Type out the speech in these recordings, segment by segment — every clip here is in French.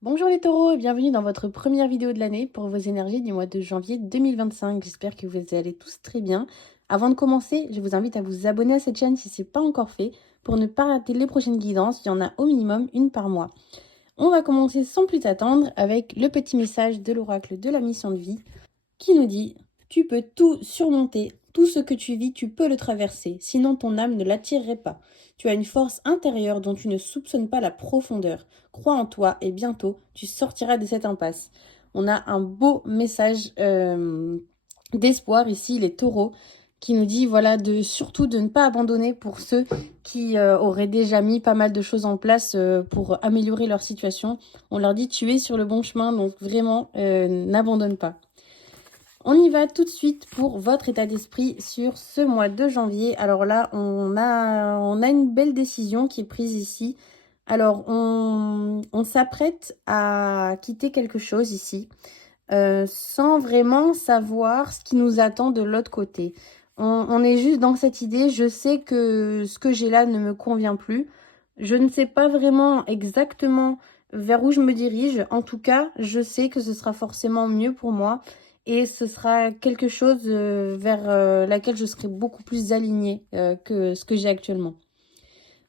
Bonjour les taureaux et bienvenue dans votre première vidéo de l'année pour vos énergies du mois de janvier 2025. J'espère que vous allez tous très bien. Avant de commencer, je vous invite à vous abonner à cette chaîne si ce n'est pas encore fait pour ne pas rater les prochaines guidances. Il y en a au minimum une par mois. On va commencer sans plus attendre avec le petit message de l'oracle de la mission de vie qui nous dit: tu peux tout surmonter, tout ce que tu vis, tu peux le traverser, sinon ton âme ne l'attirerait pas. Tu as une force intérieure dont tu ne soupçonnes pas la profondeur. Crois en toi et bientôt tu sortiras de cette impasse. On a un beau message d'espoir ici, les taureaux, qui nous dit voilà surtout de ne pas abandonner pour ceux qui auraient déjà mis pas mal de choses en place pour améliorer leur situation. On leur dit tu es sur le bon chemin, donc vraiment n'abandonne pas. On y va tout de suite pour votre état d'esprit sur ce mois de janvier. Alors là, on a une belle décision qui est prise ici. Alors, on s'apprête à quitter quelque chose ici, sans vraiment savoir ce qui nous attend de l'autre côté. On est juste dans cette idée, je sais que ce que j'ai là ne me convient plus. Je ne sais pas vraiment exactement vers où je me dirige. En tout cas, je sais que ce sera forcément mieux pour moi. Et ce sera quelque chose vers laquelle je serai beaucoup plus alignée que ce que j'ai actuellement.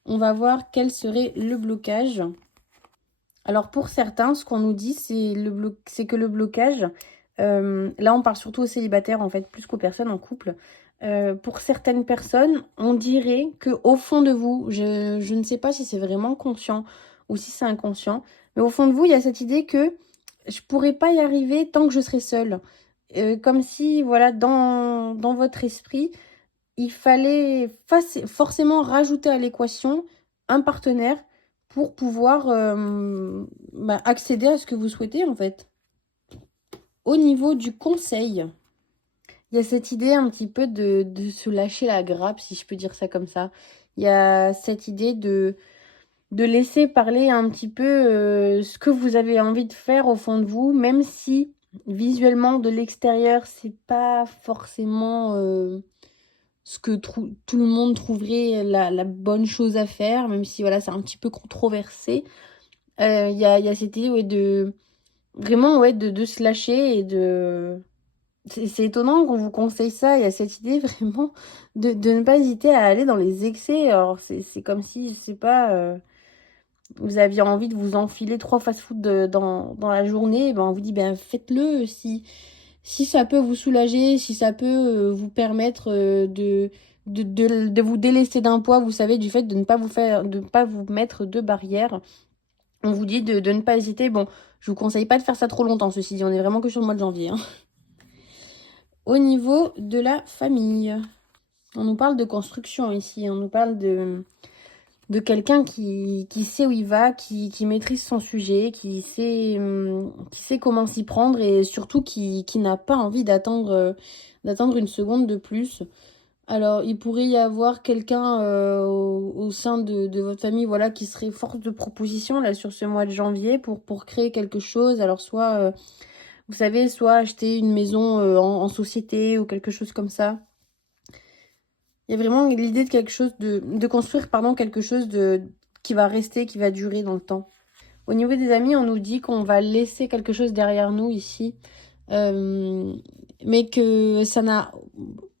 On va voir quel serait le blocage. Alors pour certains, ce qu'on nous dit, c'est que le blocage, là on parle surtout aux célibataires en fait, plus qu'aux personnes en couple. Pour certaines personnes, on dirait que au fond de vous, je ne sais pas si c'est vraiment conscient ou si c'est inconscient, mais au fond de vous, il y a cette idée que je pourrais pas y arriver tant que je serai seule. Comme si, voilà, dans votre esprit, il fallait forcément rajouter à l'équation un partenaire pour pouvoir accéder à ce que vous souhaitez, en fait. Au niveau du conseil, il y a cette idée un petit peu de se lâcher la grappe, si je peux dire ça comme ça. Il y a cette idée de laisser parler un petit peu ce que vous avez envie de faire au fond de vous, même si visuellement de l'extérieur, c'est pas forcément ce que tout le monde trouverait la bonne chose à faire, même si voilà, c'est un petit peu controversé. Il y a cette idée ouais, vraiment ouais, de se lâcher et de. C'est étonnant qu'on vous conseille ça. Il y a cette idée vraiment de ne pas hésiter à aller dans les excès. Alors, c'est comme si, je sais pas, vous aviez envie de vous enfiler 3 fast-food dans la journée. Ben, on vous dit, ben, faites-le si ça peut vous soulager, si ça peut vous permettre de vous délester d'un poids, vous savez, du fait de ne pas vous mettre de barrière. On vous dit de ne pas hésiter. Bon, je vous conseille pas de faire ça trop longtemps, ceci dit, on est vraiment que sur le mois de janvier, hein. Au niveau de la famille, on nous parle de construction ici, on nous parle de quelqu'un qui sait où il va, qui maîtrise son sujet, qui sait comment s'y prendre et surtout qui n'a pas envie d'attendre une seconde de plus. Alors, il pourrait y avoir quelqu'un au sein de votre famille voilà, qui serait force de proposition là, sur ce mois de janvier pour créer quelque chose. Alors, soit, vous savez, soit acheter une maison en société ou quelque chose comme ça. Il y a vraiment l'idée de quelque chose de construire pardon, quelque chose qui va rester, qui va durer dans le temps. Au niveau des amis, on nous dit qu'on va laisser quelque chose derrière nous ici, euh, mais que ça n'a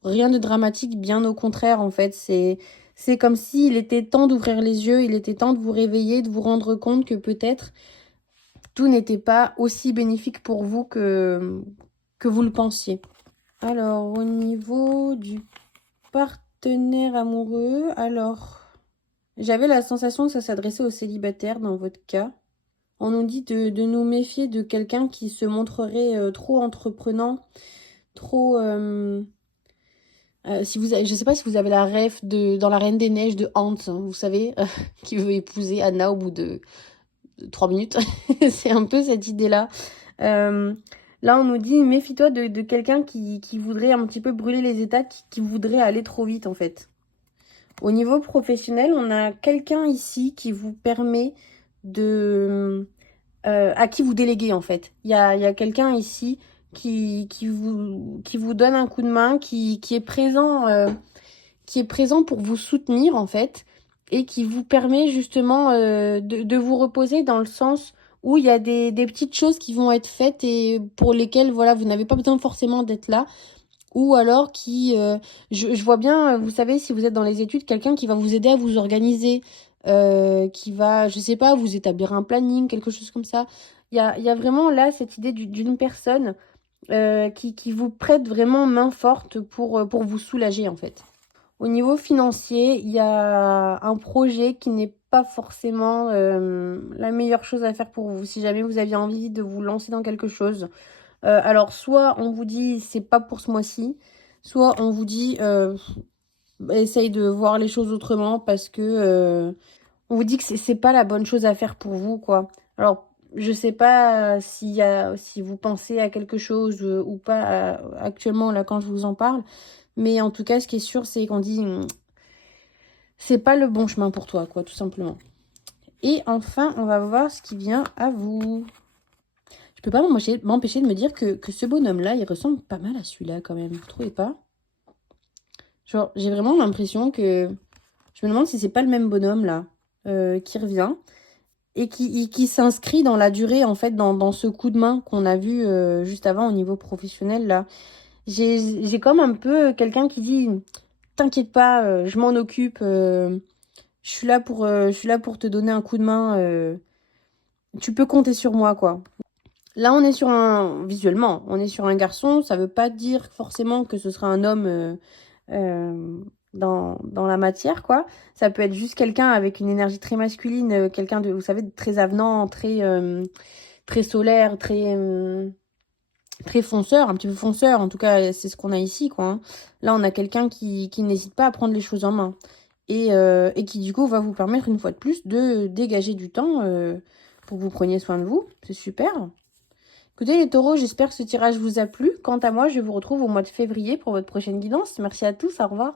rien de dramatique, bien au contraire en fait. C'est comme s'il était temps d'ouvrir les yeux, il était temps de vous réveiller, de vous rendre compte que peut-être tout n'était pas aussi bénéfique pour vous que vous le pensiez. Alors, au niveau du partenaire amoureux, alors, j'avais la sensation que ça s'adressait aux célibataires dans votre cas. On nous dit de nous méfier de quelqu'un qui se montrerait trop entreprenant, trop... si vous avez, je sais pas si vous avez la ref dans La Reine des Neiges de Hans, hein, vous savez, qui veut épouser Anna au bout de 3 minutes. C'est un peu cette idée-là. Euh, Là, on nous dit, méfie-toi de quelqu'un qui voudrait un petit peu brûler les étapes, qui voudrait aller trop vite, en fait. Au niveau professionnel, on a quelqu'un ici qui vous permet à qui vous déléguez en fait. Il y a quelqu'un ici qui vous donne un coup de main, qui est présent pour vous soutenir en fait et qui vous permet justement de vous reposer dans le sens où il y a des petites choses qui vont être faites et pour lesquelles, voilà, vous n'avez pas besoin forcément d'être là. Ou alors je vois bien, vous savez, si vous êtes dans les études, quelqu'un qui va vous aider à vous organiser, qui va, je sais pas, vous établir un planning, quelque chose comme ça. Il y a vraiment là cette idée d'une personne qui vous prête vraiment main forte pour vous soulager en fait. Au niveau financier, il y a un projet qui n'est pas forcément la meilleure chose à faire pour vous. Si jamais vous aviez envie de vous lancer dans quelque chose, alors soit on vous dit c'est pas pour ce mois-ci, soit on vous dit essaye de voir les choses autrement parce que on vous dit que c'est pas la bonne chose à faire pour vous, quoi. Alors, je sais pas si vous pensez à quelque chose ou pas actuellement là quand je vous en parle, mais en tout cas, ce qui est sûr, c'est qu'on dit c'est pas le bon chemin pour toi, quoi, tout simplement. Et enfin, on va voir ce qui vient à vous. Je peux pas m'empêcher de me dire que ce bonhomme-là, il ressemble pas mal à celui-là quand même. Vous trouvez pas? Genre, j'ai vraiment l'impression que... Je me demande si c'est pas le même bonhomme, là, qui revient. Et qui s'inscrit dans la durée, en fait, dans ce coup de main qu'on a vu juste avant au niveau professionnel, là. J'ai comme un peu quelqu'un qui dit, t'inquiète pas, je m'en occupe, je suis là pour te donner un coup de main, tu peux compter sur moi, quoi. Là, on est visuellement, on est sur un garçon, ça veut pas dire forcément que ce sera un homme dans la matière, quoi. Ça peut être juste quelqu'un avec une énergie très masculine, quelqu'un de, vous savez, de très avenant, très solaire, très fonceur, un petit peu fonceur, en tout cas, c'est ce qu'on a ici, quoi. Hein. Là, on a quelqu'un qui n'hésite pas à prendre les choses en main. Et qui, du coup, va vous permettre, une fois de plus, de dégager du temps pour que vous preniez soin de vous. C'est super. Écoutez les taureaux, j'espère que ce tirage vous a plu. Quant à moi, je vous retrouve au mois de février pour votre prochaine guidance. Merci à tous, au revoir.